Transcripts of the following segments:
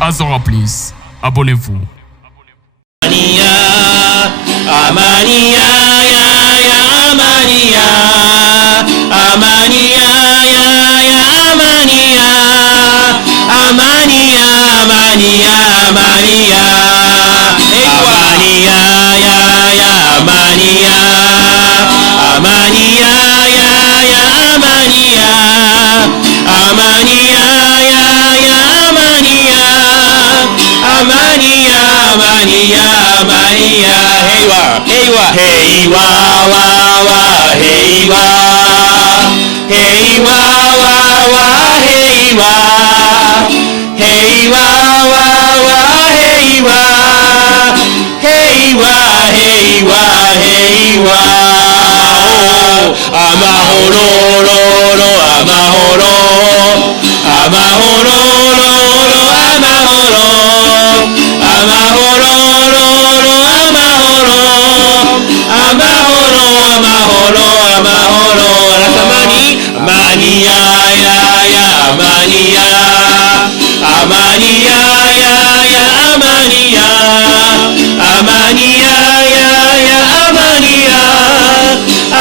Azora Please, abonnez-vous. Amania, ya, ya, Amania, Amania, ya, ya, Amania, Amania, Amania, Amania, Amania, ya, ya, Amania, Amania, ya, ya, Amania, Amania, ya, ya, Amania, Amania, Amania, Amania, hey wa, hey wa, hey wa, wa, wa, hey wa, hey wa, wa, wa, hey wa, hey wa, wa, wa, hey wa, hey wa, hey wa, hey wa, amahoro, lo, lo, amahoro, amahoro, lo, lo, amahoro, amahoro, lo, lo, amahoro, amahoro, amahoro, amahoro, rasamani, mania, ya, ya, mania, amania, ya, ya, amania, amania, ya, ya, amania,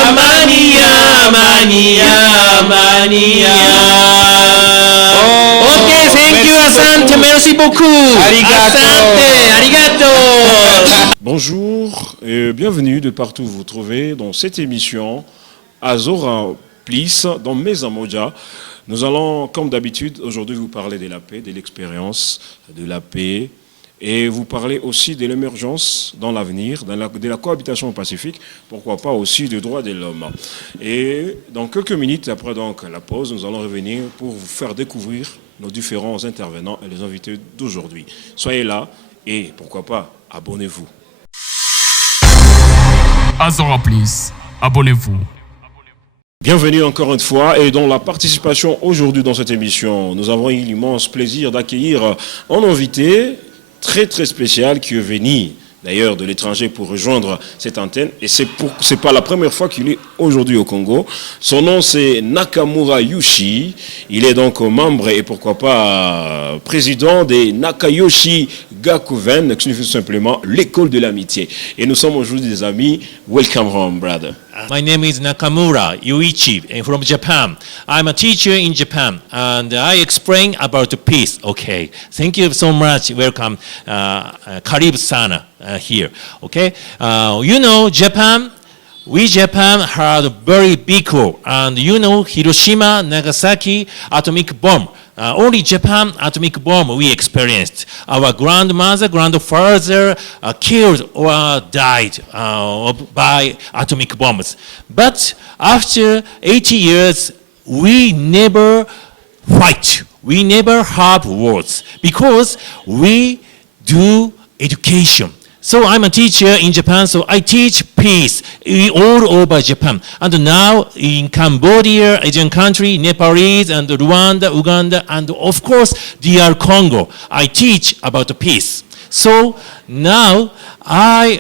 amania, amania, amania. Ok, thank you, Asante, merci beaucoup. Arigato. Asante, arigato. Bonjour et bienvenue de partout où vous vous trouvez dans cette émission Azora Please dans Mesa Moja. Nous allons, comme d'habitude, aujourd'hui vous parler de la paix, de l'expérience de la paix et vous parler aussi de l'émergence dans l'avenir, de la cohabitation pacifique, pourquoi pas aussi des droits de l'homme. Et dans quelques minutes après donc la pause, nous allons revenir pour vous faire découvrir nos différents intervenants et les invités d'aujourd'hui. Soyez là et pourquoi pas, abonnez-vous. Azora Please, abonnez-vous. Bienvenue encore une fois et dans la participation aujourd'hui dans cette émission, nous avons eu l'immense plaisir d'accueillir un invité très très spécial qui est venu d'ailleurs de l'étranger pour rejoindre cette antenne et c'est pas la première fois qu'il est aujourd'hui au Congo. Son nom c'est Nakamura Yushi, il est donc membre et pourquoi pas président des Nakayoshi Gakuven, qui signifie simplement l'école de l'amitié. Et nous sommes aujourd'hui des amis. Welcome home, brother. My name is Nakamura Yuichi and from Japan. I'm a teacher in Japan and I explain about the peace. Okay, thank you so much. Welcome, Karib Sana here. Okay, you know Japan. Japan had a very big war, and you know Hiroshima, Nagasaki atomic bomb. Only Japan atomic bomb we experienced. Our grandmother, grandfather killed or died by atomic bombs. But after 80 years, we never fight. We never have wars because we do education. So I'm a teacher in Japan, so I teach peace all over Japan. And now in Cambodia, Asian country, Nepalese, and Rwanda, Uganda, and of course, DR Congo, I teach about peace. So now I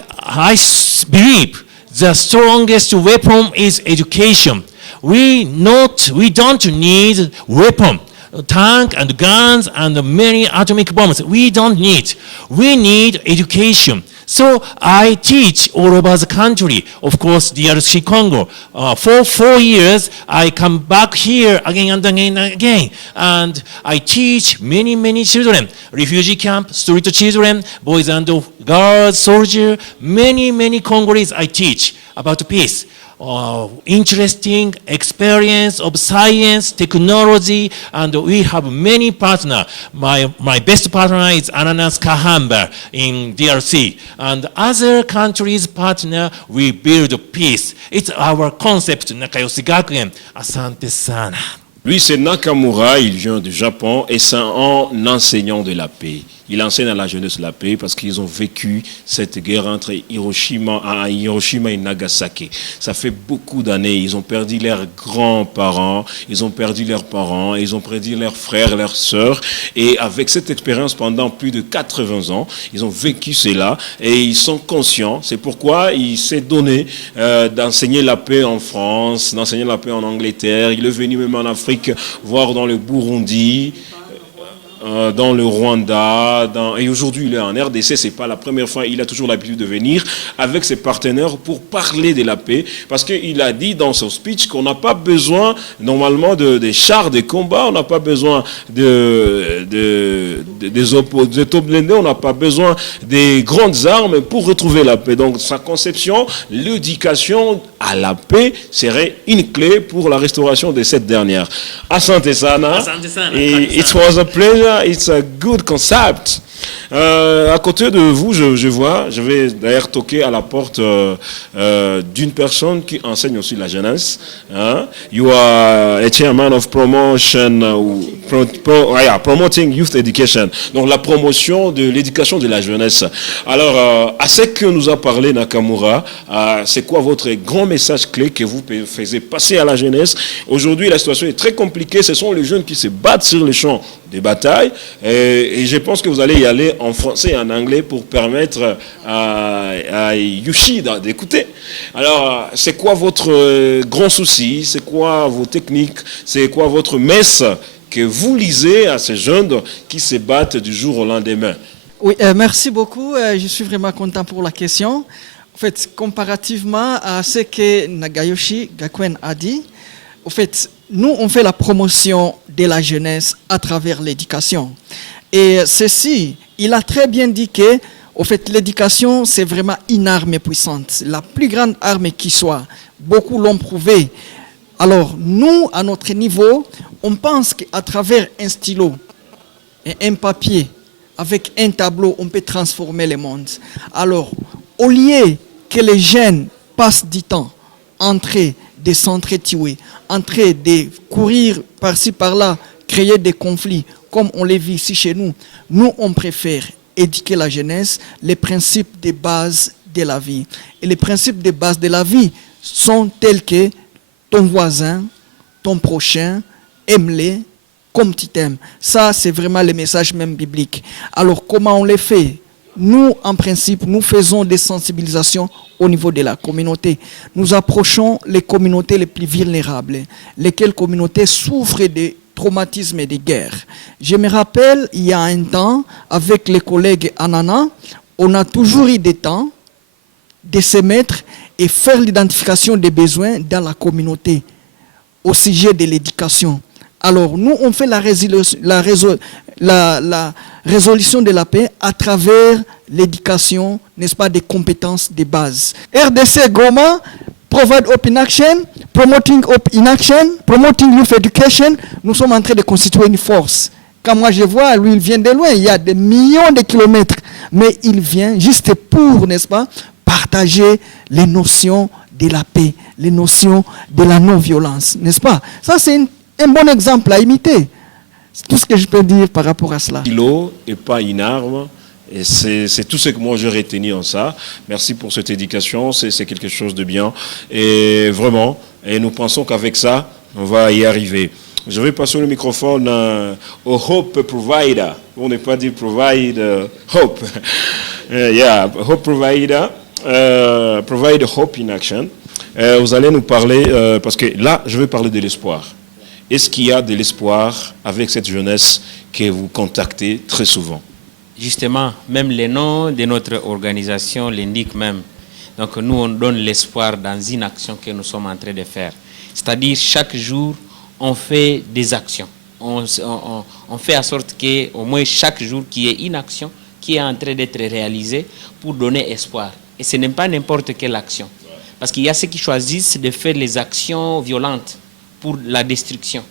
believe the strongest weapon is education. We don't need weapon. Tank and guns and many atomic bombs. We don't need. We need education. So I teach all over the country. Of course, DRC Congo. For 4 years, I come back here again and again and again. And I teach many, many children. Refugee camp, street children, boys and girls, soldiers. Many, many Congolese I teach about peace. Interesting experience of science, technology, and we have many partners. My best partner is Ananas Kahamba in DRC, and other countries' partner, we build peace. It's our concept, Nakayoshi Gakuen. Asante sana. Lui, c'est Nakamura, il vient du Japon et c'est un enseignant de la paix. Il enseigne à la jeunesse la paix parce qu'ils ont vécu cette guerre entre Hiroshima et Nagasaki. Ça fait beaucoup d'années. Ils ont perdu leurs grands-parents, ils ont perdu leurs parents, ils ont perdu leurs frères, leurs sœurs. Et avec cette expérience pendant plus de 80 ans, ils ont vécu cela et ils sont conscients. C'est pourquoi il s'est donné d'enseigner la paix en France, d'enseigner la paix en Angleterre. Il est venu même en Afrique, voir dans le Burundi. dans le Rwanda, et aujourd'hui il est en RDC, c'est pas la première fois, il a toujours l'habitude de venir avec ses partenaires pour parler de la paix, parce qu'il a dit dans son speech qu'on n'a pas besoin normalement des chars de combat, on n'a pas besoin des top blindés, on n'a pas besoin des grandes armes pour retrouver la paix. Donc sa conception, l'éducation à la paix serait une clé pour la restauration de cette dernière. Asante sana. It was a pleasure. It's a good concept. À côté de vous, je vais d'ailleurs toquer à la porte d'une personne qui enseigne aussi la jeunesse. Hein? You are a chairman of promotion, promoting youth education. Donc la promotion de l'éducation de la jeunesse. Alors, à ce que nous a parlé Nakamura, c'est quoi votre grand message clé que vous faisiez passer à la jeunesse? Aujourd'hui, la situation est très compliquée. Ce sont les jeunes qui se battent sur les champs de bataille. Et je pense que vous allez y aller en français et en anglais pour permettre à Yoshida d'écouter. Alors, c'est quoi votre grand souci? C'est quoi vos techniques? C'est quoi votre messe que vous lisez à ces jeunes qui se battent du jour au lendemain? Oui, merci beaucoup. Je suis vraiment content pour la question. En fait, comparativement à ce que Nagayoshi Gakuen a dit, en fait, nous, on fait la promotion de la jeunesse à travers l'éducation. Et ceci, il a très bien dit que, en fait, l'éducation, c'est vraiment une arme puissante, la plus grande arme qui soit. Beaucoup l'ont prouvé. Alors, nous, à notre niveau, on pense qu'à travers un stylo et un papier, avec un tableau, on peut transformer le monde. Alors, au lieu que les jeunes passent du temps entre de s'entretuer, en train de courir par-ci par-là, créer des conflits, comme on les vit ici chez nous, nous on préfère éduquer la jeunesse, les principes de base de la vie. Et les principes de base de la vie sont tels que ton voisin, ton prochain, aime-les comme tu t'aimes. Ça, c'est vraiment le message même biblique. Alors, comment on les fait? Nous, en principe, nous faisons des sensibilisations au niveau de la communauté. Nous approchons les communautés les plus vulnérables, lesquelles communautés souffrent de traumatismes et de guerres. Je me rappelle, il y a un temps, avec les collègues Anana, on a toujours eu des temps de se mettre et faire l'identification des besoins dans la communauté au sujet de l'éducation. Alors, nous, on fait la résolution de la paix à travers l'éducation, n'est-ce pas, des compétences de base. RDC Goma, Provide Hope in Action, Promoting Hope in Action, Promoting Youth Education, nous sommes en train de constituer une force. Quand moi je vois, lui, il vient de loin, il y a des millions de kilomètres, mais il vient juste pour, n'est-ce pas, partager les notions de la paix, les notions de la non-violence, n'est-ce pas? Ça, c'est un bon exemple à imiter. C'est tout ce que je peux dire par rapport à cela. Kilo et pas une arme. Et c'est tout ce que moi je retenu en ça. Merci pour cette éducation, c'est quelque chose de bien. Et vraiment, et nous pensons qu'avec ça, on va y arriver. Je vais passer le microphone au Hope Provider. On n'est pas dit provide hope. Yeah, Hope Provider. Provide Hope in Action. Vous allez nous parler, parce que là, je vais parler de l'espoir. Est-ce qu'il y a de l'espoir avec cette jeunesse que vous contactez très souvent? Justement, même le nom de notre organisation l'indique même. Donc nous, on donne l'espoir dans une action que nous sommes en train de faire. C'est-à-dire, chaque jour, on fait des actions. On fait en sorte qu'au moins chaque jour, qu'il y ait une action qui est en train d'être réalisée pour donner espoir. Et ce n'est pas n'importe quelle action. Parce qu'il y a ceux qui choisissent de faire les actions violentes pour la destruction.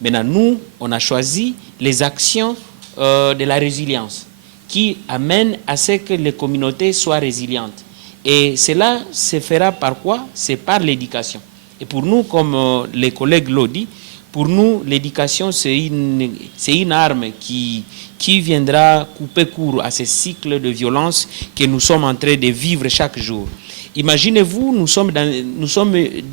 Maintenant, nous, on a choisi les actions de la résilience qui amènent à ce que les communautés soient résilientes. Et cela se fera par quoi? C'est par l'éducation. Et pour nous, comme les collègues l'ont dit, pour nous, l'éducation, c'est une arme qui viendra couper court à ces cycles de violence que nous sommes en train de vivre chaque jour. Imaginez-vous, nous sommes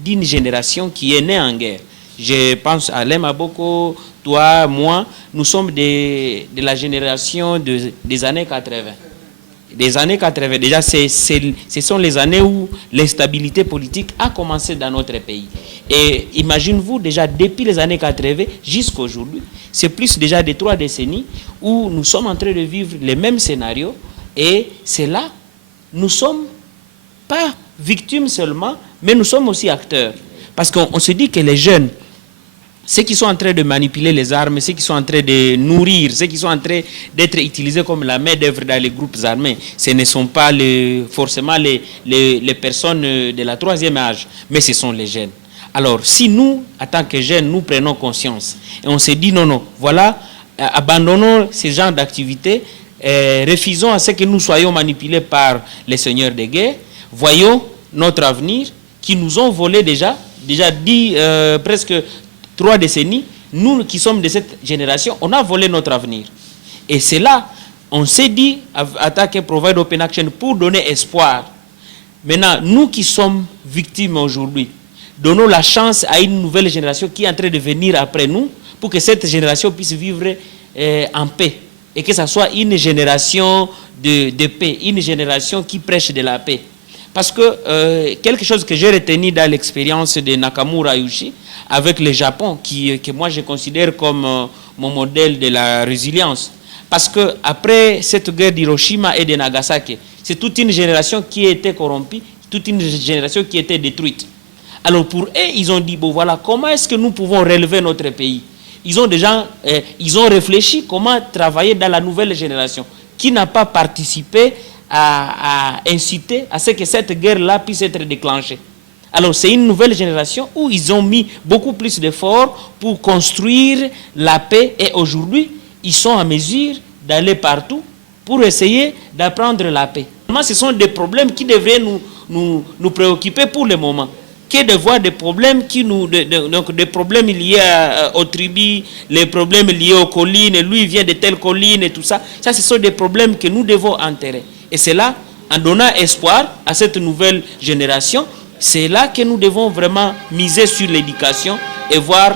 d'une génération qui est née en guerre. Je pense à Lem Aboko, toi, moi, nous sommes de la génération des années 80. des années 80, déjà ce sont les années où l'instabilité politique a commencé dans notre pays. Et imaginez-vous déjà depuis les années 80 jusqu'à aujourd'hui, c'est plus déjà de 3 décennies où nous sommes en train de vivre les mêmes scénarios. Et c'est là, nous ne sommes pas victimes seulement, mais nous sommes aussi acteurs. Parce qu'on se dit que les jeunes, ceux qui sont en train de manipuler les armes, ceux qui sont en train de nourrir, ceux qui sont en train d'être utilisés comme la main-d'œuvre dans les groupes armés, ce ne sont pas forcément les personnes de la 3e âge, mais ce sont les jeunes. Alors, si nous, en tant que jeunes, nous prenons conscience et on se dit non, voilà, abandonnons ce genre d'activité, refusons à ce que nous soyons manipulés par les seigneurs de guerre, voyons notre avenir qui nous ont volé déjà dit presque 3 décennies, nous qui sommes de cette génération, on a volé notre avenir. Et c'est là, on s'est dit, attaquer Provide Open Action pour donner espoir. Maintenant, nous qui sommes victimes aujourd'hui, donnons la chance à une nouvelle génération qui est en train de venir après nous, pour que cette génération puisse vivre en paix. Et que ce soit une génération de paix, une génération qui prêche de la paix. Parce que quelque chose que j'ai retenu dans l'expérience de Nakamura Yuichi avec le Japon, que moi je considère comme mon modèle de la résilience. Parce que après cette guerre d'Hiroshima et de Nagasaki, c'est toute une génération qui a été corrompue, toute une génération qui a été détruite. Alors pour eux, ils ont dit, bon voilà, comment est-ce que nous pouvons relever notre pays? Ils ont réfléchi comment travailler dans la nouvelle génération, qui n'a pas participé à inciter à ce que cette guerre-là puisse être déclenchée. Alors c'est une nouvelle génération où ils ont mis beaucoup plus d'efforts pour construire la paix et aujourd'hui, ils sont en mesure d'aller partout pour essayer d'apprendre la paix. Ce sont des problèmes qui devraient nous préoccuper pour le moment. Que de voir des problèmes donc des problèmes liés aux tribus, les problèmes liés aux collines, lui il vient de telle colline et tout ça. Ça, ce sont des problèmes que nous devons enterrer. Et c'est là, en donnant espoir à cette nouvelle génération, c'est là que nous devons vraiment miser sur l'éducation et voir,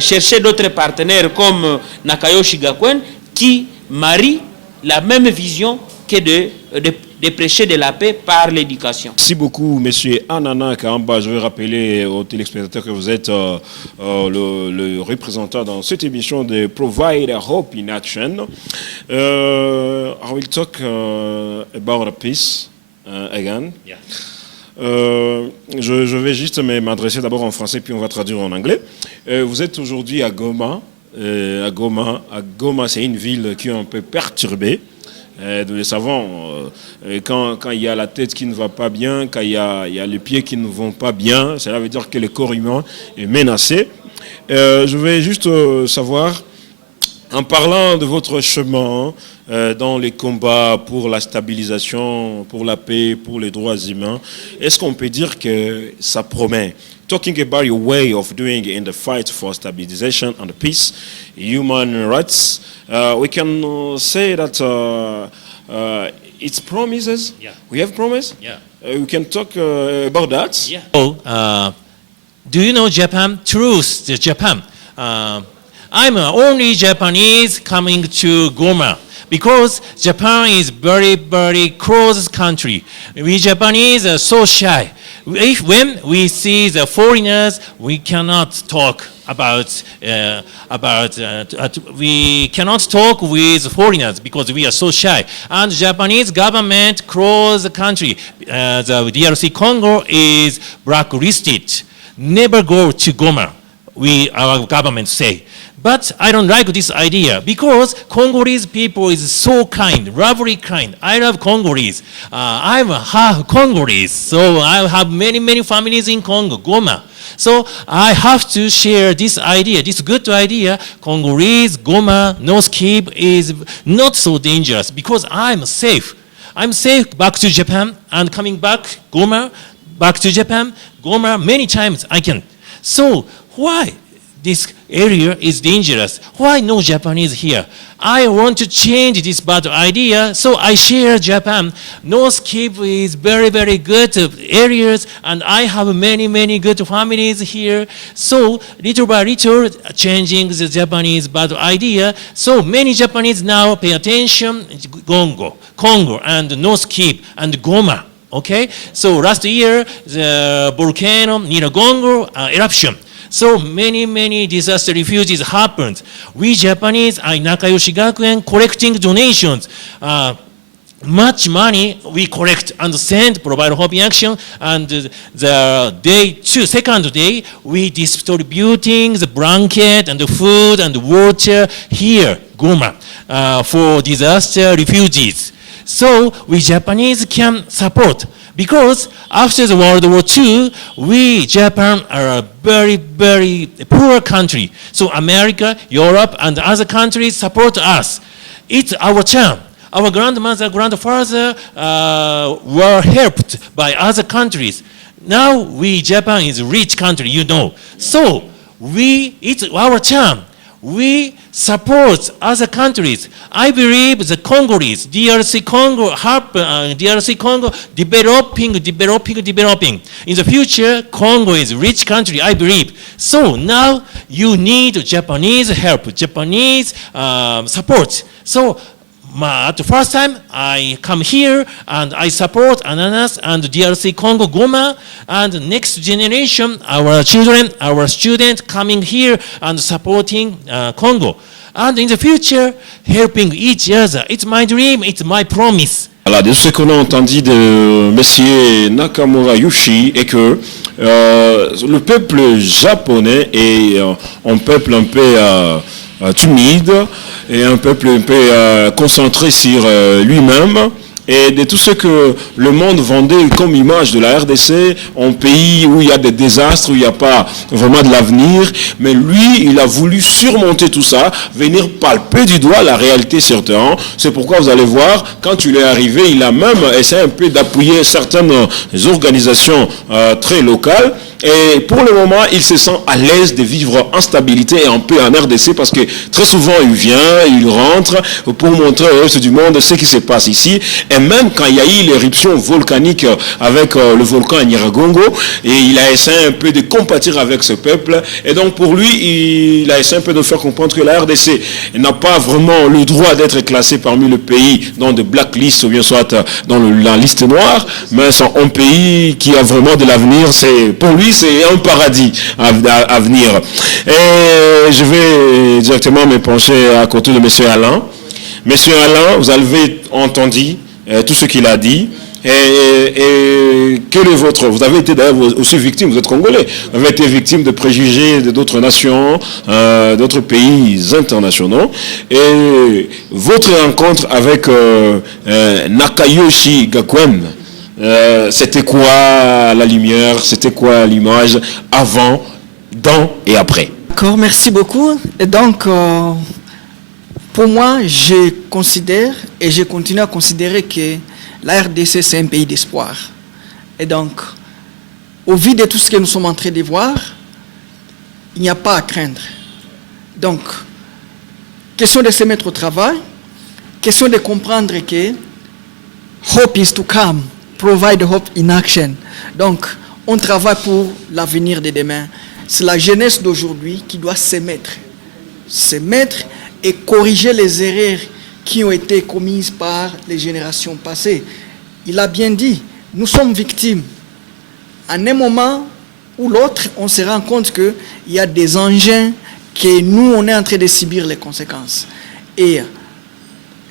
chercher d'autres partenaires comme Nakayoshi Gakuen qui marient la même vision que de prêcher de la paix par l'éducation. Merci beaucoup, M. Anana Kamba. Je vais rappeler aux téléspectateurs que vous êtes le représentant dans cette émission de Provide Hope in Action. I will talk about peace again. Yeah. Je vais juste m'adresser d'abord en français, puis on va traduire en anglais. Vous êtes aujourd'hui à Goma. À Goma, c'est une ville qui est un peu perturbée. Nous le savons, quand il y a la tête qui ne va pas bien, quand il y a les pieds qui ne vont pas bien, cela veut dire que le corps humain est menacé. Je vais juste savoir, en parlant de votre chemin dans les combats pour la stabilisation, pour la paix, pour les droits humains, est-ce qu'on peut dire que ça promet? Talking about your way of doing in the fight for stabilization and peace, human rights, we can say that it's promises. Yeah. We have promise. Yeah. We can talk about that. Yeah. Oh, do you know Japan? Truth, Japan. I'm only Japanese coming to Goma because Japan is very, very close country. We Japanese are so shy. When we see the foreigners, we cannot talk we cannot talk with foreigners because we are so shy. And Japanese government close the country. The DRC Congo is blacklisted. Never go to Goma, our government say. But I don't like this idea because Congolese people is so kind, lovely kind. I love Congolese. I'm half Congolese, so I have many, many families in Congo, Goma. So I have to share this idea, this good idea. Congolese, Goma, North Kivu is not so dangerous because I'm safe. I'm safe back to Japan and coming back, Goma, back to Japan, Goma, many times I can. So why? this area is dangerous. Why no Japanese here? I want to change this bad idea, so I share Japan. North Cape is very, very good areas, and I have many, many good families here. So little by little, changing the Japanese bad idea. So many Japanese now pay attention, Congo, and North Cape, and Goma. Okay, so last year, the volcano Nyiragongo eruption. So many disaster refugees happened. We Japanese in Nakayoshi Gakuen collecting donations. Much money we collect and send, provide hope in action, and the second day, we distributing the blanket and the food and the water here, Goma, for disaster refugees. So we Japanese can support, because after the World War II, we Japan are a very, very poor country. So America, Europe, and other countries support us. It's our chance. Our grandmother, grandfather were helped by other countries. Now we Japan is a rich country, you know. So it's our chance. We support other countries. I believe the Congolese, DRC Congo, developing. In the future, Congo is a rich country, I believe. So now you need Japanese help, Japanese support. So at the first time, I come here and I support Ananas and DRC Congo Goma, and next generation, our children, our students coming here and supporting Congo. And in the future, helping each other. It's my dream, it's my promise. Voilà, de ce qu'on a entendu de M. Nakamura Yushi est que le peuple japonais est un peuple un peu timide, et un peuple un peu concentré sur lui-même, et de tout ce que le monde vendait comme image de la RDC, un pays où il y a des désastres, où il n'y a pas vraiment de l'avenir, mais lui, il a voulu surmonter tout ça, venir palper du doigt la réalité sur terrain. C'est pourquoi vous allez voir, quand il est arrivé, il a même essayé un peu d'appuyer certaines organisations très locales. Et pour le moment, il se sent à l'aise de vivre en stabilité et en paix en RDC, parce que très souvent il vient, il rentre pour montrer au reste du monde ce qui se passe ici. Et même quand il y a eu l'éruption volcanique avec le volcan Nyiragongo, et il a essayé un peu de compatir avec ce peuple. Et donc pour lui, il a essayé un peu de faire comprendre que la RDC n'a pas vraiment le droit d'être classée parmi les pays dans des blacklists ou bien soit dans la liste noire, mais c'est un pays qui a vraiment de l'avenir. C'est pour lui, c'est un paradis à venir. Et je vais directement me pencher à côté de M. Alain. M. Alain, vous avez entendu tout ce qu'il a dit. Et quel est votre... Vous avez été d'ailleurs aussi victime, vous êtes congolais. Vous avez été victime de préjugés d'autres nations, d'autres pays internationaux. Et votre rencontre avec Nakayoshi Gakuen, c'était quoi la lumière, c'était quoi l'image avant, dans et après? D'accord, merci beaucoup. Et donc, pour moi, je considère et je continue à considérer que la RDC, c'est un pays d'espoir. Et donc, au vu de tout ce que nous sommes en train de voir, il n'y a pas à craindre. Donc, question de se mettre au travail, question de comprendre que hope is to come. Provide hope in action. Donc, on travaille pour l'avenir de demain. C'est la jeunesse d'aujourd'hui qui doit se mettre et corriger les erreurs qui ont été commises par les générations passées. Il a bien dit, nous sommes victimes. À un moment ou l'autre, on se rend compte qu'il y a des engins que nous, on est en train de subir les conséquences. Et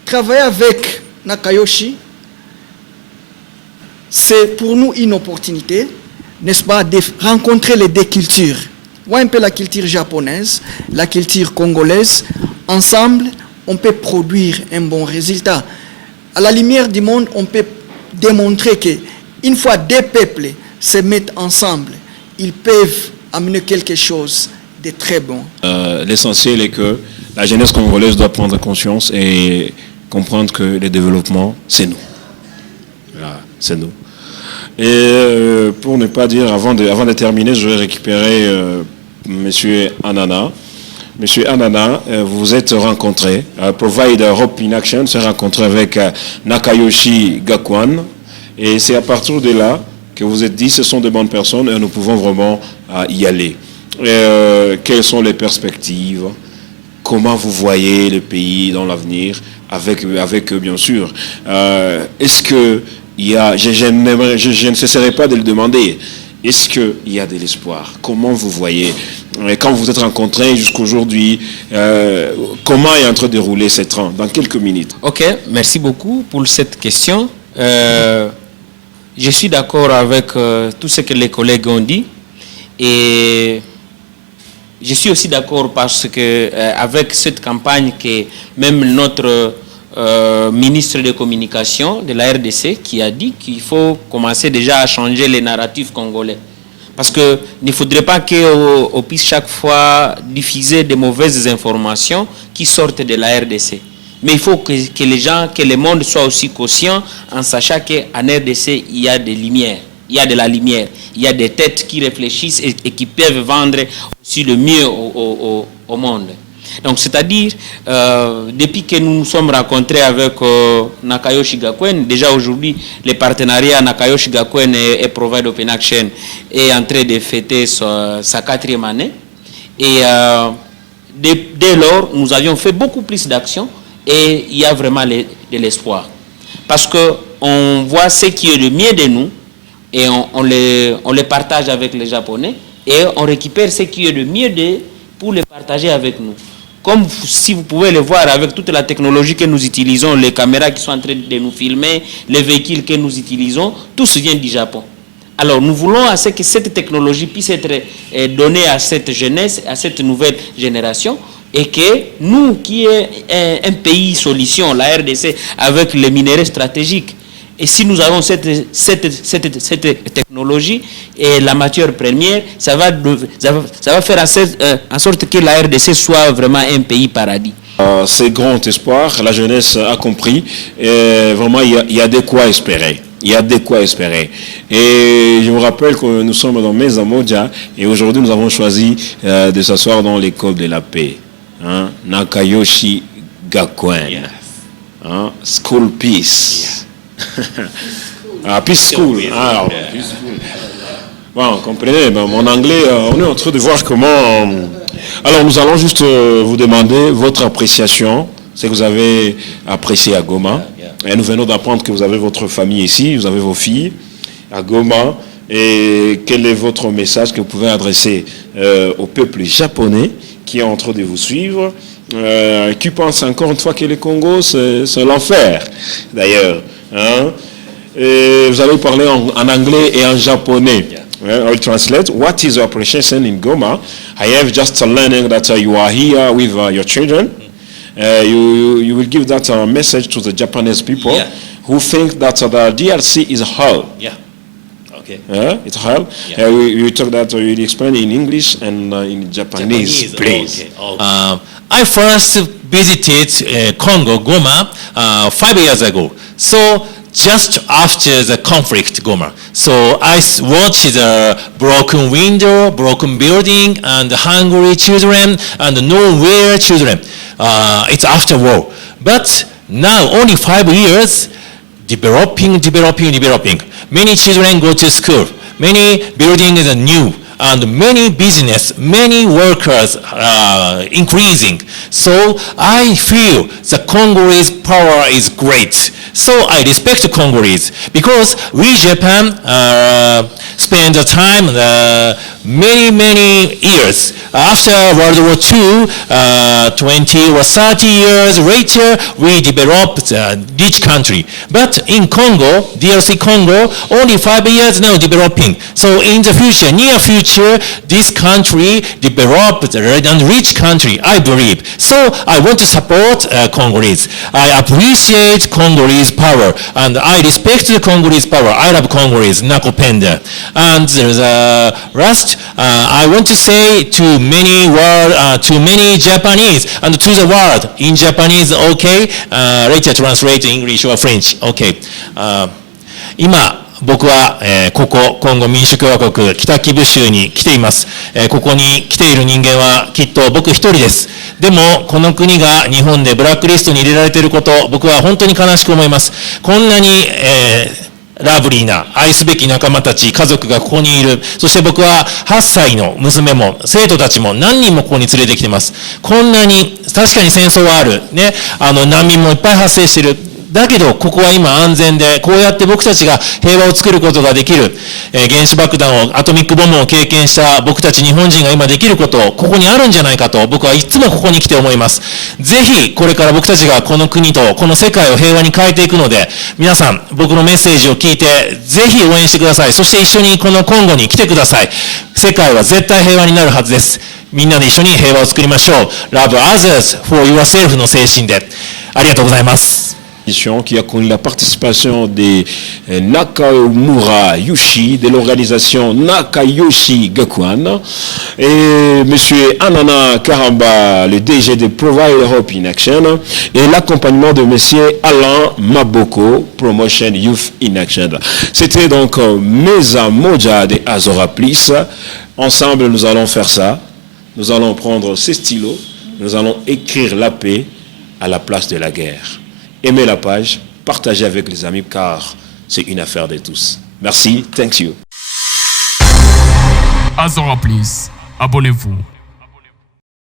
travailler avec Nakayoshi, c'est pour nous une opportunité, n'est-ce pas, de rencontrer les deux cultures. Voir un peu la culture japonaise, la culture congolaise. Ensemble, on peut produire un bon résultat. À la lumière du monde, on peut démontrer qu'une fois deux peuples se mettent ensemble, ils peuvent amener quelque chose de très bon. L'essentiel est que la jeunesse congolaise doit prendre conscience et comprendre que le développement, c'est nous. Voilà, c'est nous. Et pour ne pas dire, avant de terminer, je vais récupérer Monsieur Anana. Monsieur Anana, vous vous êtes rencontré, Provide Hope in Action s'est rencontré avec Nakayoshi Gakwan, et c'est à partir de là que vous êtes dit, ce sont de bonnes personnes et nous pouvons vraiment y aller. Quelles sont les perspectives? Comment vous voyez le pays dans l'avenir avec eux, bien sûr. Est-ce que il y a, je ne cesserai pas de le demander, est-ce qu'il y a de l'espoir? Comment vous voyez? Quand vous vous êtes rencontrés jusqu'aujourd'hui, comment est en train de dérouler cette rang? Dans quelques minutes. Ok, merci beaucoup pour cette question. Je suis d'accord avec tout ce que les collègues ont dit. Et je suis aussi d'accord parce que avec cette campagne que même notre ministre de communication de la RDC qui a dit qu'il faut commencer déjà à changer les narratifs congolais. Parce qu'il ne faudrait pas qu'on puisse chaque fois diffuser de mauvaises informations qui sortent de la RDC. Mais il faut que les gens, que le monde soit aussi conscient en sachant qu'en RDC, il y a des lumières. Il y a de la lumière. Il y a des têtes qui réfléchissent et qui peuvent vendre aussi le mieux au monde. Donc, c'est-à-dire, depuis que nous nous sommes rencontrés avec Nakayoshi Gakuen, déjà aujourd'hui, le partenariat Nakayoshi Gakuen et Provide Open Action est en train de fêter sa 4e année. Et dès lors, nous avions fait beaucoup plus d'actions et il y a vraiment de l'espoir. Parce qu'on voit ce qui est le mieux de nous et on les partage avec les Japonais et on récupère ce qui est le mieux pour les partager avec nous. Comme si vous pouvez le voir avec toute la technologie que nous utilisons, les caméras qui sont en train de nous filmer, les véhicules que nous utilisons, tout se vient du Japon. Alors nous voulons à ce que cette technologie puisse être donnée à cette jeunesse, à cette nouvelle génération, et que nous, qui est un pays solution, la RDC, avec les minéraux stratégiques, et si nous avons cette technologie et la matière première, ça va faire en sorte que la RDC soit vraiment un pays paradis. C'est grand espoir, la jeunesse a compris, et vraiment il y a de quoi espérer. Il y a de quoi espérer. Et je vous rappelle que nous sommes dans Meza Moja et aujourd'hui nous avons choisi de s'asseoir dans l'école de la paix. Hein? Nakayoshi Gakuen. Yes. Hein? School Peace. Yes. Peace School. Ah, Peace School. Bon, comprenez, mon anglais, on est en train de voir comment... Alors nous allons juste vous demander votre appréciation, ce que vous avez apprécié à Goma. Et nous venons d'apprendre que vous avez votre famille ici, vous avez vos filles à Goma. Et quel est votre message que vous pouvez adresser au peuple japonais qui est en train de vous suivre, qui pense encore une fois que le Congo, c'est l'enfer, d'ailleurs. Hein? Et vous allez parler en anglais et en japonais. I will translate. What is your appreciation in Goma? I have just learning that you are here with your children. You will give that message to the Japanese people who think that the DRC is hell. Yeah. Okay. It's hell. Yeah. We talk that you will explain in English and in Japanese, please. Okay. I first visited Congo, Goma, 5 years ago. So just after the conflict, Goma. So I watched the broken window, broken building, and hungry children, and nowhere children. It's after war. But now, only 5 years, developing. Many children go to school. Many buildings are new. And many business, many workers increasing. So I feel the Congolese power is great. So I respect the Congolese because we Japan spend the time many years after World War II, 20 or 30 years later, we developed a rich country. But in Congo, DRC Congo, only 5 years now developing. So in the future, near future, this country developed and rich country, I believe. So I want to support Congolese. I appreciate Congolese power and I respect the Congolese power. I love Congolese, Nakopenda. And the last, I want to say to many Japanese and to the world in Japanese, okay, later translate English or French, okay. 今僕は、ここ、コンゴ民主共和国北キブ州に来ています。ここに来ている人間はきっと僕一人です。でも、この国が日本でブラックリストに入れられていること、僕は本当に悲しく思います。こんなに、ラブリーな愛すべき仲間たち、家族がここにいる。そして僕は8歳の娘も、生徒たちも何人もここに連れてきてます。こんなに、確かに戦争はある。ね。難民もいっぱい発生している。だけど、ここは今安全で、こうやって僕たちが平和を作ることができる。原子爆弾を、アトミックボムを経験した僕たち日本人が今できることを、ここにあるんじゃないかと、僕はいつもここに来て思います。ぜひ、これから僕たちがこの国と、この世界を平和に変えていくので、皆さん、僕のメッセージを聞いて、ぜひ応援してください。そして一緒にこのコンゴに来てください。世界は絶対平和になるはずです。みんなで一緒に平和を作りましょう。Love others for yourself の精神で。ありがとうございます。Qui a connu la participation de Nakamura Yushi de l'organisation Nakayoshi Gakwan et Monsieur Anana Karamba, le DG de Provide Hope in Action et l'accompagnement de Monsieur Alain Maboko, Promotion Youth in Action. C'était donc Mesa Moja de Azora Plis. Ensemble, nous allons faire ça. Nous allons prendre ces stylos. Nous allons écrire la paix à la place de la guerre. Aimez la page, partagez avec les amis car c'est une affaire de tous. Merci, thank you. Azora Please, abonnez-vous.